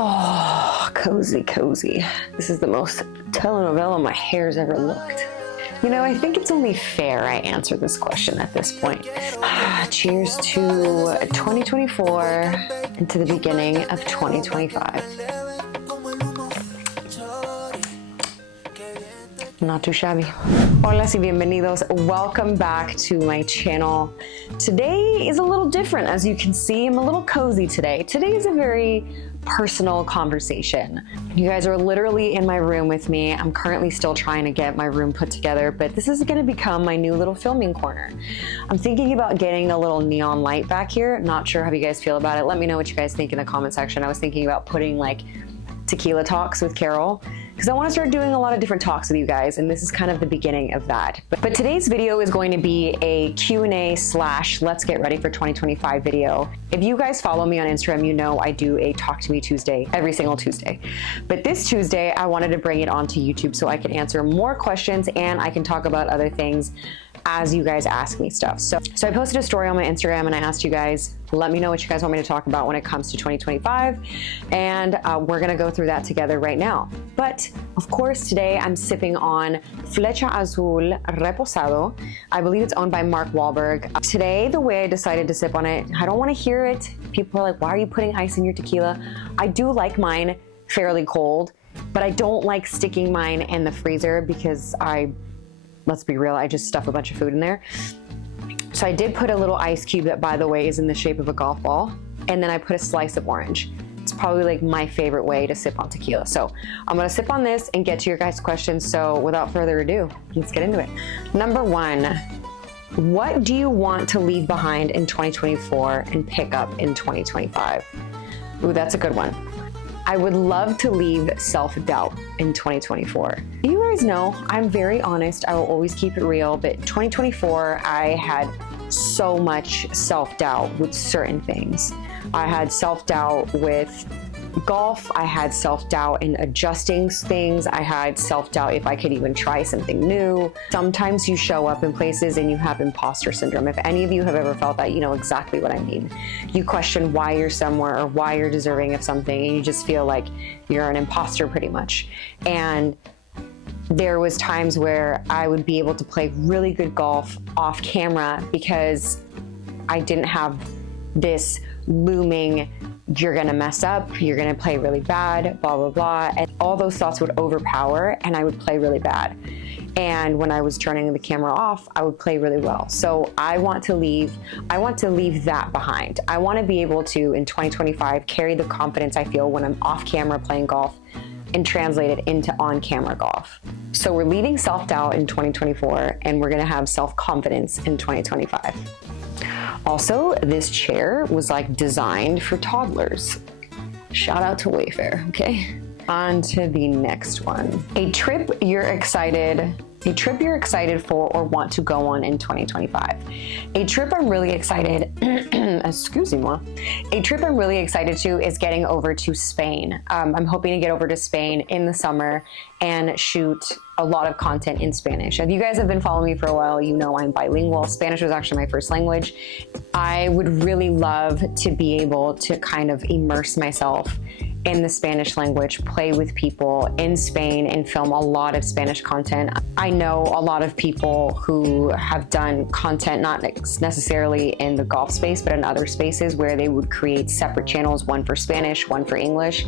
Oh, cozy, cozy. This is the most telenovela my hair's ever looked. You know, I think it's only fair I answer this question at this point. Cheers to 2024 and to the beginning of 2025. Not too shabby. Hola y bienvenidos. Welcome back to my channel. Today is a little different. As you can see, I'm a little cozy today. Today is a very personal conversation. You guys are literally in my room with me. I'm currently still trying to get my room put together, but this is gonna become my new little filming corner. I'm thinking about getting a little neon light back here. Not sure how you guys feel about it. Let me know what you guys think in the comment section. I was thinking about putting like tequila talks with Karol, because I want to start doing a lot of different talks with you guys, and this is kind of the beginning of that. But today's video is going to be a Q&A / let's get ready for 2025 video. If you guys follow me on Instagram, you know I do a Talk to Me Tuesday every single Tuesday. But this Tuesday, I wanted to bring it onto YouTube so I can answer more questions and I can talk about other things as you guys ask me stuff. So I posted a story on my Instagram and I asked you guys, let me know what you guys want me to talk about when it comes to 2025. And we're gonna go through that together right now. But of course, today I'm sipping on Flecha Azul Reposado. I believe it's owned by Mark Wahlberg. Today, the way I decided to sip on it, I don't wanna hear it. People are like, why are you putting ice in your tequila? I do like mine fairly cold, but I don't like sticking mine in the freezer because let's be real, I just stuff a bunch of food in there. So I did put a little ice cube that, by the way, is in the shape of a golf ball. And then I put a slice of orange. It's probably like my favorite way to sip on tequila. So I'm gonna sip on this and get to your guys' questions. So without further ado, let's get into it. Number one, what do you want to leave behind in 2024 and pick up in 2025? Ooh, that's a good one. I would love to leave self-doubt in 2024. You guys know I'm very honest. I will always keep it real, but 2024, I had so much self-doubt with certain things. I had self-doubt with golf. I had self-doubt in adjusting things. I had self-doubt if I could even try something new. Sometimes you show up in places and you have imposter syndrome. If any of you have ever felt that, you know exactly what I mean. You question why you're somewhere or why you're deserving of something, and you just feel like you're an imposter pretty much. And there was times where I would be able to play really good golf off camera because I didn't have this looming, you're gonna mess up, you're gonna play really bad, blah, blah, blah. And all those thoughts would overpower and I would play really bad. And when I was turning the camera off, I would play really well. So I want to leave that behind. I wanna be able to, in 2025, carry the confidence I feel when I'm off camera playing golf and translate it into on-camera golf. So we're leaving self-doubt in 2024 and we're gonna have self-confidence in 2025. Also, this chair was like designed for toddlers. Shout out to Wayfair, okay? On to the next one. A trip you're excited for or want to go on in 2025. A trip I'm really excited, excusez-moi. A trip I'm really excited to is getting over to Spain. I'm hoping to get over to Spain in the summer and shoot a lot of content in Spanish. If you guys have been following me for a while, you know I'm bilingual. Spanish was actually my first language. I would really love to be able to kind of immerse myself in the Spanish language, play with people in Spain and film a lot of Spanish content. I know a lot of people who have done content, not necessarily in the golf space, but in other spaces where they would create separate channels, one for Spanish, one for English.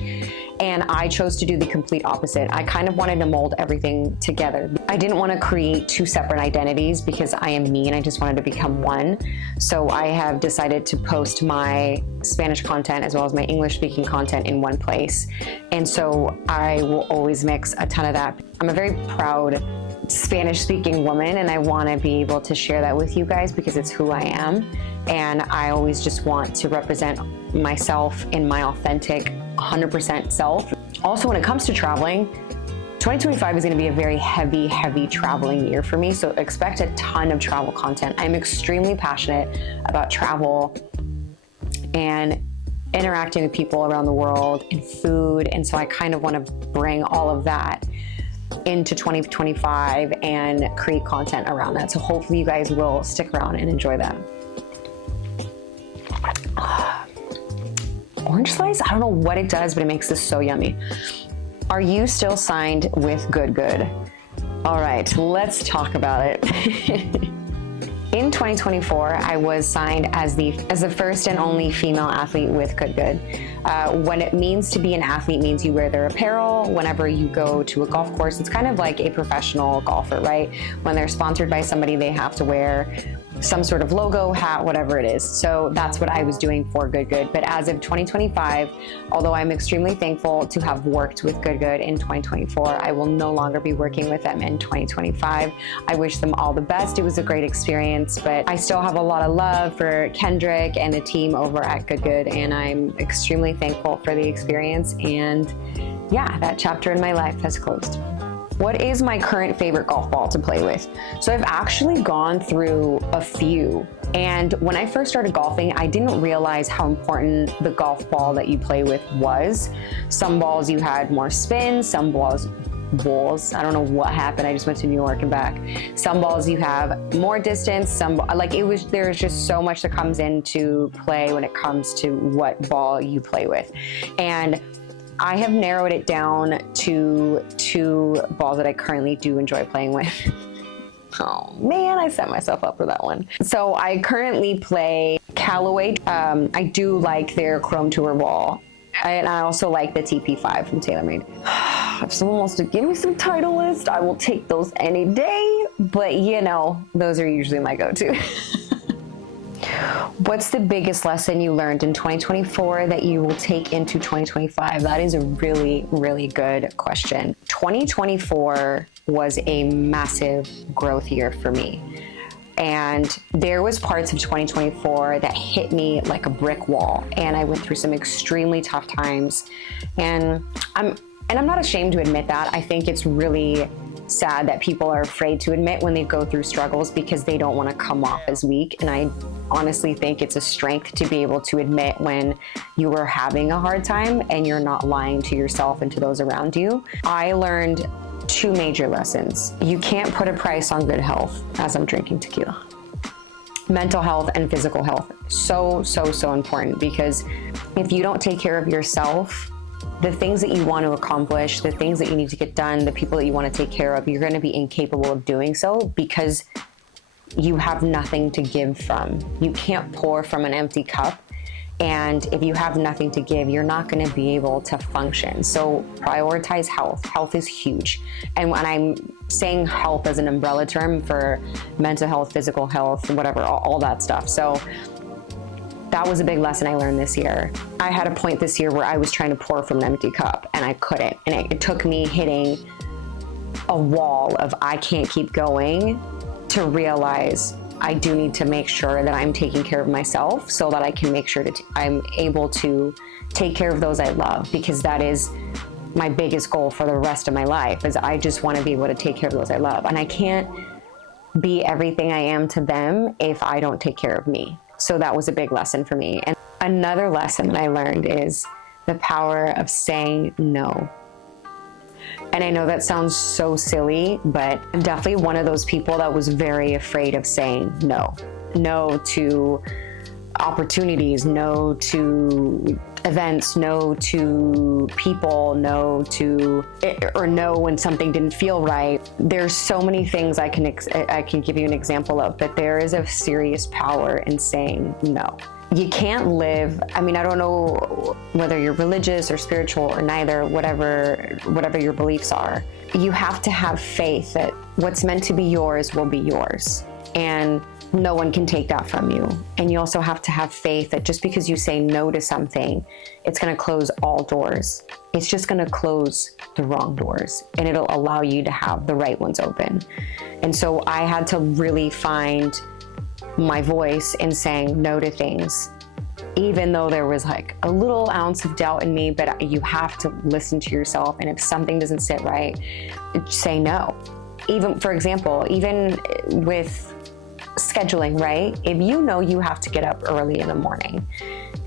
And I chose to do the complete opposite. I kind of wanted to mold everything together. I didn't want to create two separate identities because I am me and I just wanted to become one. So I have decided to post my Spanish content as well as my English speaking content in one place. And so I will always mix a ton of that. I'm a very proud Spanish speaking woman and I want to be able to share that with you guys because it's who I am. And I always just want to represent myself in my authentic 100% self. Also, when it comes to traveling, 2025 is going to be a very heavy traveling year for me. So expect a ton of travel content. I'm extremely passionate about travel and interacting with people around the world and food. And so I kind of want to bring all of that into 2025 and create content around that. So hopefully you guys will stick around and enjoy that. orange slice. I don't know what it does, but it makes this so yummy. Are you still signed with Good Good? All right, let's talk about it. In 2024, I was signed as the first and only female athlete with Good Good. When it means to be an athlete means you wear their apparel whenever you go to a golf course. It's kind of like a professional golfer, right? When they're sponsored by somebody, they have to wear some sort of logo, hat, whatever it is. So that's what I was doing for Good Good. But as of 2025, although I'm extremely thankful to have worked with Good Good in 2024, I will no longer be working with them in 2025. I wish them all the best. It was a great experience, but I still have a lot of love for Kendrick and the team over at Good Good, and I'm extremely thankful for the experience. And yeah, that chapter in my life has closed. What is my current favorite golf ball to play with? So I've actually gone through a few. And when I first started golfing, I didn't realize how important the golf ball that you play with was. Some balls you had more spin, some balls, I don't know what happened. I just went to New York and back. Some balls you have more distance, there's just so much that comes into play when it comes to what ball you play with. And I have narrowed it down to 2 balls that I currently do enjoy playing with. Oh man, I set myself up for that one. So I currently play Callaway. I do like their Chrome Tour ball. And I also like the TP5 from TaylorMade. If someone wants to give me some Titleist, I will take those any day. But you know, those are usually my go-to. What's the biggest lesson you learned in 2024 that you will take into 2025? That is a really, really good question. 2024 was a massive growth year for me. And there was parts of 2024 that hit me like a brick wall. And I went through some extremely tough times. And I'm not ashamed to admit that. I think it's really sad that people are afraid to admit when they go through struggles because they don't want to come off as weak. And I honestly think it's a strength to be able to admit when you are having a hard time and you're not lying to yourself and to those around you. I learned 2 major lessons. You can't put a price on good health, as I'm drinking tequila. Mental health and physical health. So important, because if you don't take care of yourself, the things that you want to accomplish, the things that you need to get done, the people that you want to take care of, you're going to be incapable of doing so because you have nothing to give from. You can't pour from an empty cup. And if you have nothing to give, you're not going to be able to function. So prioritize health. Health is huge. And when I'm saying health as an umbrella term for mental health, physical health, whatever, all that stuff. So that was a big lesson I learned this year. I had a point this year where I was trying to pour from an empty cup and I couldn't. And it took me hitting a wall of I can't keep going to realize I do need to make sure that I'm taking care of myself so that I can make sure that I'm able to take care of those I love, because that is my biggest goal for the rest of my life, is I just want to be able to take care of those I love. And I can't be everything I am to them if I don't take care of me. So that was a big lesson for me. And another lesson that I learned is the power of saying no. And I know that sounds so silly, but I'm definitely one of those people that was very afraid of saying no. No to opportunities, no to events, no to people, no when something didn't feel right. There's so many things I can give you an example of, but there is a serious power in saying no. You can't live, I don't know whether you're religious or spiritual or neither, whatever your beliefs are. You have to have faith that what's meant to be yours will be yours. And no one can take that from you. And you also have to have faith that just because you say no to something, it's going to close all doors. It's just going to close the wrong doors, and it'll allow you to have the right ones open. And so I had to really find my voice in saying no to things, even though there was like a little ounce of doubt in me. But you have to listen to yourself, and if something doesn't sit right, say no. Even, for example, even with scheduling, right? If you know you have to get up early in the morning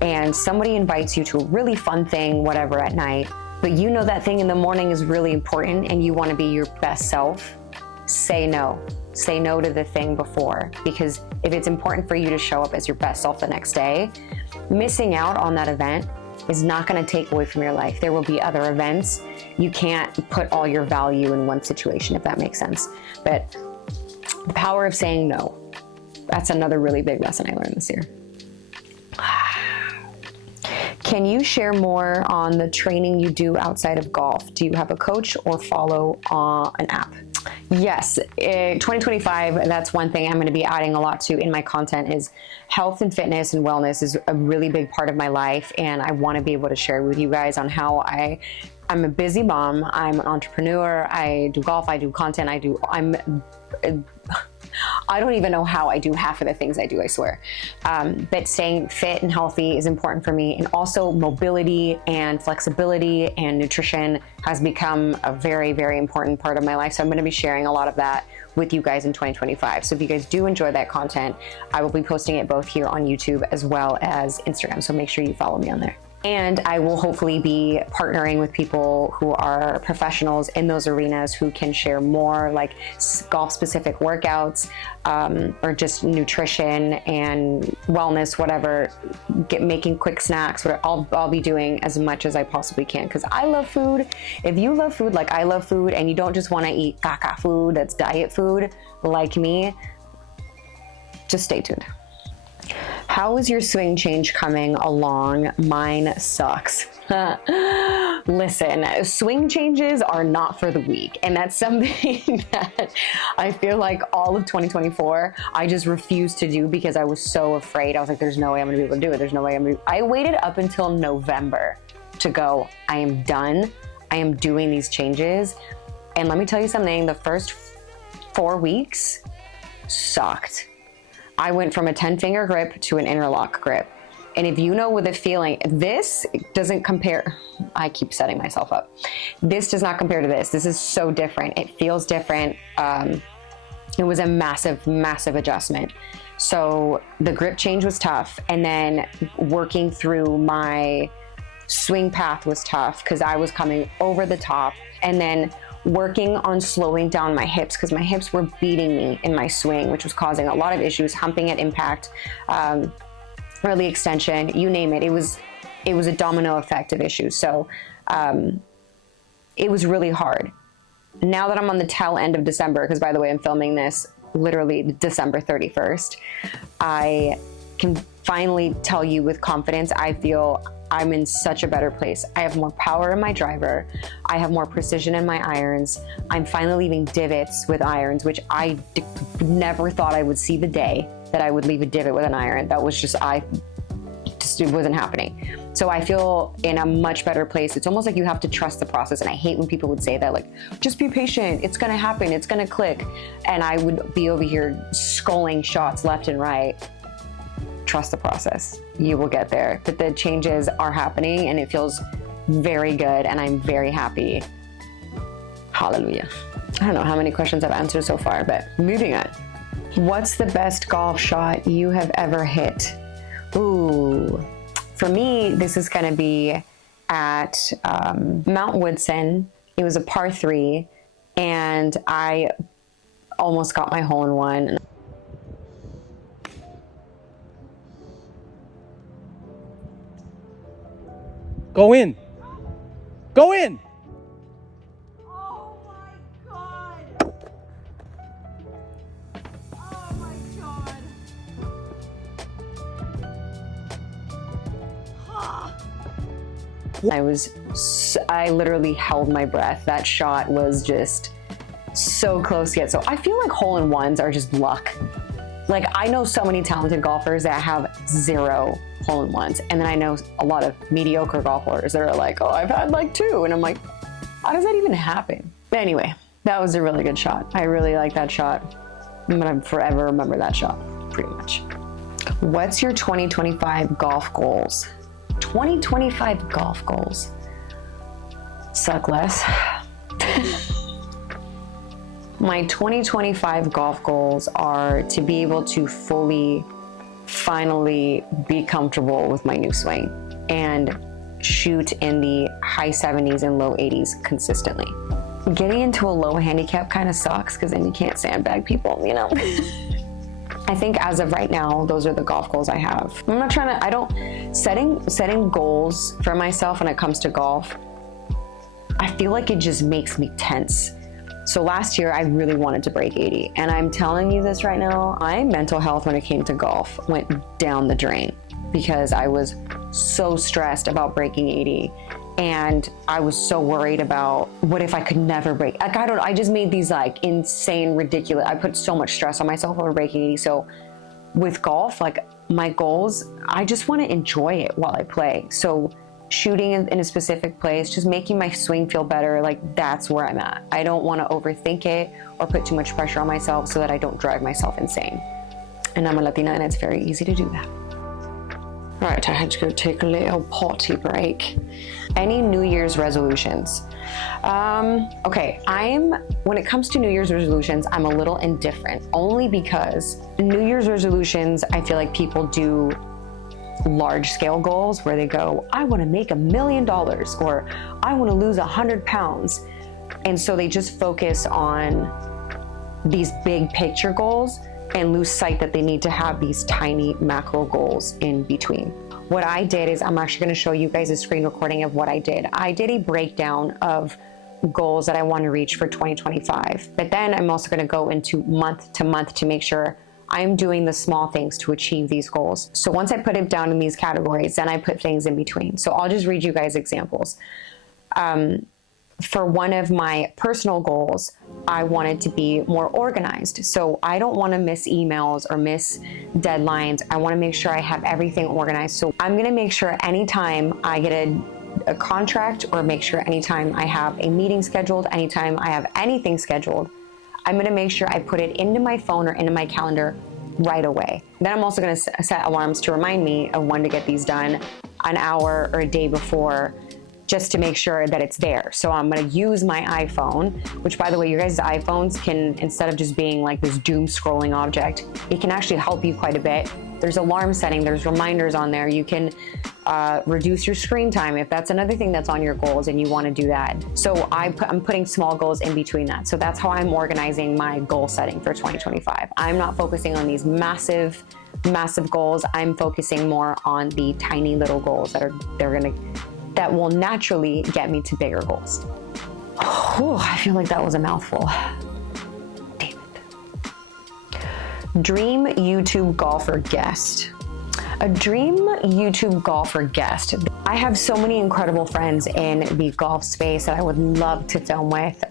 and somebody invites you to a really fun thing, whatever, at night, but you know that thing in the morning is really important and you want to be your best self, say no. Say no to the thing before, because if it's important for you to show up as your best self the next day, missing out on that event is not going to take away from your life. There will be other events. You can't put all your value in one situation, if that makes sense. But the power of saying no, that's another really big lesson I learned this year. Can you share more on the training you do outside of golf? Do you have a coach or follow an app? Yes, 2025, that's one thing I'm going to be adding a lot to in my content is health and fitness and wellness is a really big part of my life. And I want to be able to share with you guys on how I'm a busy mom. I'm an entrepreneur. I do golf. I do content. I don't even know how I do half of the things I do, I swear. But staying fit and healthy is important for me. And also mobility and flexibility and nutrition has become a very, very important part of my life. So I'm going to be sharing a lot of that with you guys in 2025. So if you guys do enjoy that content, I will be posting it both here on YouTube as well as Instagram. So make sure you follow me on there. And I will hopefully be partnering with people who are professionals in those arenas who can share more like golf specific workouts or just nutrition and wellness, whatever, making quick snacks. I'll be doing as much as I possibly can because I love food. If you love food like I love food and you don't just want to eat caca food that's diet food like me, just stay tuned. How is your swing change coming along? Mine sucks. Listen, swing changes are not for the weak. And that's something that I feel like all of 2024, I just refused to do because I was so afraid. I was like, there's no way I'm gonna be able to do it. There's no way I'm gonna I waited up until November to go, I am done. I am doing these changes. And let me tell you something, the first 4 weeks sucked. I went from a 10-finger grip to an interlock grip. And if you know with a feeling, this doesn't compare, I keep setting myself up. This does not compare to this. This is so different. It feels different. It was a massive, massive adjustment. So the grip change was tough. And then working through my swing path was tough because I was coming over the top. And then working on slowing down my hips because my hips were beating me in my swing, which was causing a lot of issues, humping at impact, early extension, you name it. It was a domino effect of issues. So it was really hard. Now that I'm on the tail end of December, because by the way, I'm filming this literally December 31st, I can finally tell you with confidence, I feel I'm in such a better place. I have more power in my driver. I have more precision in my irons. I'm finally leaving divots with irons, which I never thought I would see the day that I would leave a divot with an iron. That was just, it wasn't happening. So I feel in a much better place. It's almost like you have to trust the process. And I hate when people would say that, like, just be patient. It's gonna happen. It's gonna click. And I would be over here sculling shots left and right. Trust the process. You will get there. But the changes are happening and it feels very good and I'm very happy. Hallelujah. I don't know how many questions I've answered so far, but moving on. What's the best golf shot you have ever hit? Ooh, for me, this is gonna be at Mount Woodson. It was a par 3 and I almost got my hole in one. Go in. Go in. Oh my God. Oh my God. I literally held my breath. That shot was just so close yet. So I feel like hole-in-ones are just luck. Like I know so many talented golfers that have 0 hole-in-ones. And then I know a lot of mediocre golfers that are like, oh, I've had like 2. And I'm like, how does that even happen? But anyway, that was a really good shot. I really like that shot. I'm gonna forever remember that shot, pretty much. What's your 2025 golf goals? 2025 golf goals. Suck less. My 2025 golf goals are to be able to finally be comfortable with my new swing and shoot in the high 70s and low 80s consistently. Getting into a low handicap kind of sucks because then you can't sandbag people, you know? I think as of right now, those are the golf goals I have. I'm not trying to, setting goals for myself when it comes to golf, I feel like it just makes me tense. So last year I really wanted to break 80, and I'm telling you this right now, my mental health when it came to golf went down the drain because I was so stressed about breaking 80. And I was so worried about what if I could never break. Like, I just made these like insane, ridiculous, I put so much stress on myself over breaking 80. So with golf, like my goals, I just want to enjoy it while I play. So shooting in a specific place, just making my swing feel better, like that's where I'm at. I don't want to overthink it or put too much pressure on myself so that I don't drive myself insane. And I'm a Latina and it's very easy to do that. All right, I had to go take a little potty break. Any New Year's resolutions? Okay, when it comes to New Year's resolutions, I'm a little indifferent, only because New Year's resolutions, I feel like people do large scale goals where they go, I want to make $1 million, or I want to lose 100 pounds. And so they just focus on these big picture goals and lose sight that they need to have these tiny macro goals in between. What I did is, I'm actually going to show you guys a screen recording of what I did. I did a breakdown of goals that I want to reach for 2025. But then I'm also going to go into month to month to make sure I'm doing the small things to achieve these goals. So once I put it down in these categories, then I put things in between. So I'll just read you guys examples. For one of my personal goals, I wanted to be more organized. So I don't want to miss emails or miss deadlines. I want to make sure I have everything organized. So I'm going to make sure anytime I get a contract, or make sure anytime I have a meeting scheduled, anytime I have anything scheduled, I'm going to make sure I put it into my phone or into my calendar right away. Then I'm also going to set alarms to remind me of when to get these done, an hour or a day before, just to make sure that it's there. So I'm gonna use my iPhone, which, by the way, your guys' iPhones can, instead of just being like this doom scrolling object, it can actually help you quite a bit. There's alarm setting, there's reminders on there. You can reduce your screen time if that's another thing that's on your goals and you wanna do that. So I'm putting small goals in between that. So that's how I'm organizing my goal setting for 2025. I'm not focusing on these massive goals. I'm focusing more on the tiny little goals that will naturally get me to bigger goals. Oh, I feel like that was a mouthful. Damn it. Dream YouTube golfer guest. A dream YouTube golfer guest. I have so many incredible friends in the golf space that I would love to film with.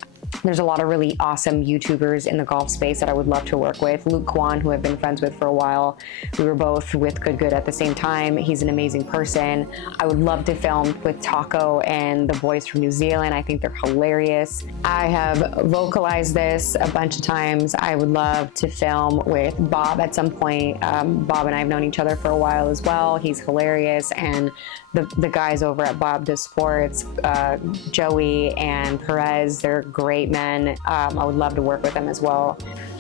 There's a lot of really awesome YouTubers in the golf space that I would love to work with. Luke Kwan, who I've been friends with for a while. We were both with Good at the same time. He's an amazing person. I would love to film with Taco and the boys from New Zealand. I think they're hilarious. I have vocalized this a bunch of times. I would love to film with Bob at some point. Bob and I have known each other for a while as well. He's hilarious. And the guys over at Bob Does Sports, Joey and Perez, they're great men. I would love to work with them as well.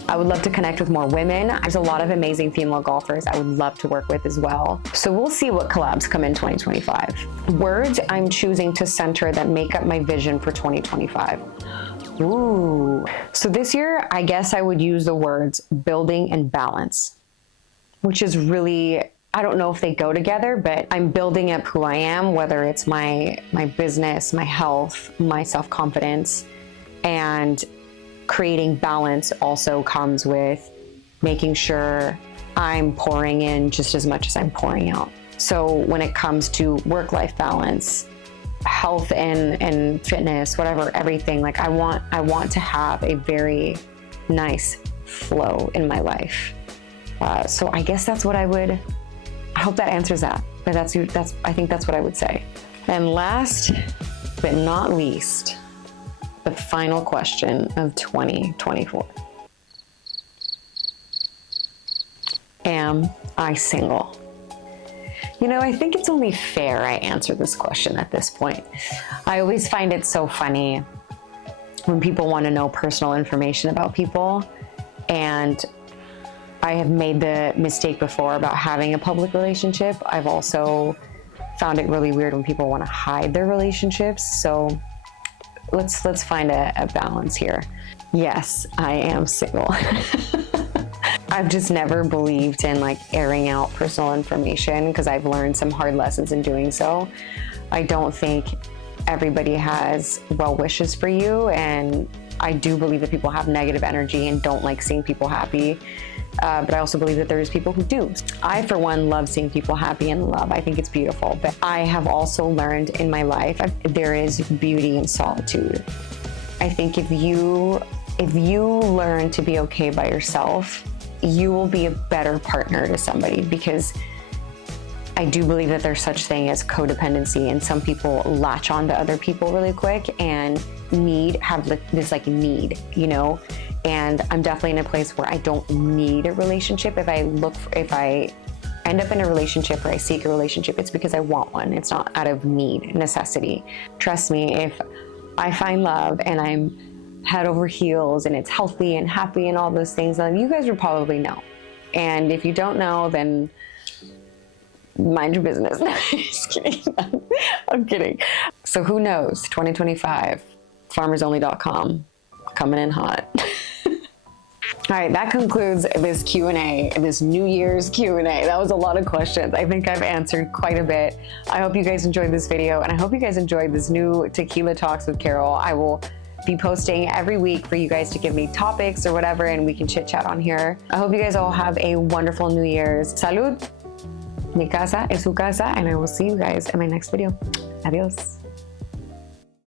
I would love to connect with more women. There's a lot of amazing female golfers I would love to work with as well. So we'll see what collabs come in 2025. Words I'm choosing to center that make up my vision for 2025. Ooh. So this year, I guess I would use the words building and balance, which is really, I don't know if they go together, but I'm building up who I am, whether it's my business, my health, my self-confidence, and creating balance also comes with making sure I'm pouring in just as much as I'm pouring out. So when it comes to work-life balance, health and fitness, whatever, everything, like I want to have a very nice flow in my life. So I guess that's what I hope that answers that. But I think that's what I would say. And last but not least, the final question of 2024. Am I single? You know, I think it's only fair I answer this question at this point. I always find it so funny when people want to know personal information about people, and I have made the mistake before about having a public relationship. I've also found it really weird when people want to hide their relationships. So let's find a balance here. Yes, I am single. I've just never believed in like airing out personal information because I've learned some hard lessons in doing so. I don't think everybody has well wishes for you, and I do believe that people have negative energy and don't like seeing people happy. But I also believe that there's people who do. I, for one, love seeing people happy and in love. I think it's beautiful. But I have also learned in my life there is beauty in solitude. I think if you learn to be okay by yourself, you will be a better partner to somebody, because I do believe that there's such thing as codependency, and some people latch on to other people really quick and have this like need, you know? And I'm definitely in a place where I don't need a relationship. If I end up in a relationship or I seek a relationship, it's because I want one. It's not out of need, necessity. Trust me, if I find love and I'm head over heels and it's healthy and happy and all those things, then you guys will probably know. And if you don't know, then mind your business. No, just kidding. I'm kidding. So who knows? 2025, farmersonly.com, coming in hot. All right, that concludes this Q&A, this New Year's Q&A. That was a lot of questions. I think I've answered quite a bit. I hope you guys enjoyed this video, and I hope you guys enjoyed this new Tequila Talks with Karol. I will be posting every week for you guys to give me topics or whatever, and we can chit chat on here. I hope you guys all have a wonderful New Year's. Salud. Mi casa es su casa, and I will see you guys in my next video. Adios.